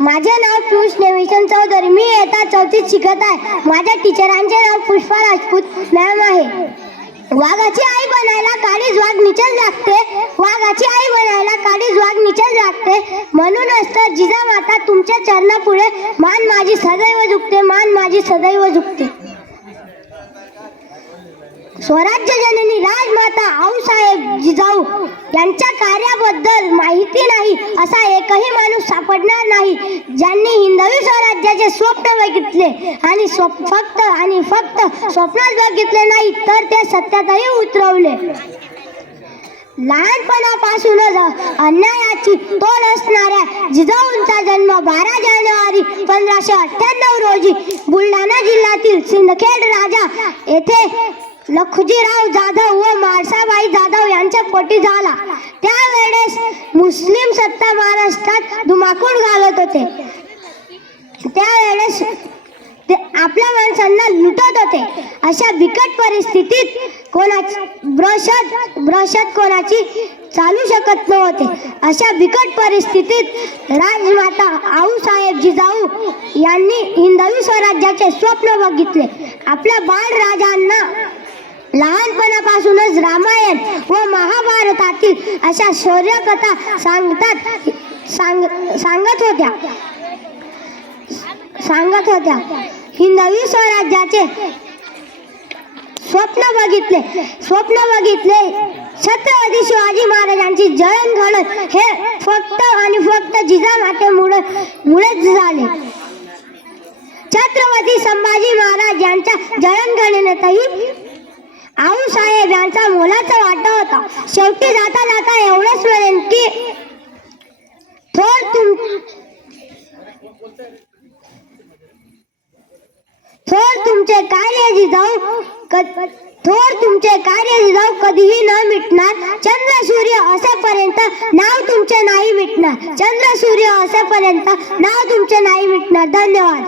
माझे नाव पियुष नेविशन चौधरी. मी इयत्ता 4थीत शिकत आहे. माझ्या टीचरांचे नाव पुष्पा राजपूत मॅम आहे. वाघाची आई बनायला काळीज वाघ नीचच लागते. वाघाची आई बनायला काळीज वाघ नीचच लागते. म्हणूनच तर जिजामाता तुमच्या चरणापुढे मान माझी सदैव झुकते, मान माझी सदैव झुकते. स्वराज्य जननी राजमाता आऊसाहेब जिजाऊ यांच्या कार्याबद्दल माहिती नाही असा एकही माणूस सापडणार नाही ज्यांनी हिंदवी स्वराज्याचे स्वप्न बघितले आणि फक्त आणि फक्त स्वप्नात बघितले नाही तर ते सत्यातही उतरवले. लहानपणापासूनच अन्यायाची तोड असणाऱ्या जिजाऊंचा जन्म 12 जानेवारी 1598 रोजी बुलढाणा जिल्ह्यातील सिंदखेड राजा येथे लखुजीराव जाधव व माळसाबाई जाधव यांच्या पोटी झाला. त्यावेळेस मुस्लिम सत्ता महाराष्ट्रात धुमाकूळ घालत होते. त्यावेळेस ते आपल्या माणसांना लुटत होते. अशा बिकट परिस्थितीत ब्रशत कोणाची चालू शकत नव्हते. अशा बिकट परिस्थितीत राजमाता आऊसाहेब जिजाऊ यांनी हिंदवी स्वराज्याचे स्वप्न बघितले. आपल्या बाळराजांना लहानपणापासूनच रामायण व महाभारतातील अशा शौर्यकथा सांगत होत्या. हिंदवी स्वराज्याचे स्वप्न बघितले. छत्रपती शिवाजी महाराजांची जळणघडण हे फक्त आणि फक्त जिजामातेमुळेच झाले. छत्रपती संभाजी महाराज यांच्या जळणघडणीतही आऊसाहेब यांचा मोलाचा वाटा होता. शेवटी जाता जाता एवढंच म्हणेन की थोर तुमचे कार्य जिजाऊ कधीही न मिटणार. चंद्र सूर्य असेपर्यंत नाव तुमचे नाही मिटणार. चंद्र सूर्य असेपर्यंत नाव तुमचे नाही मिटणार. धन्यवाद.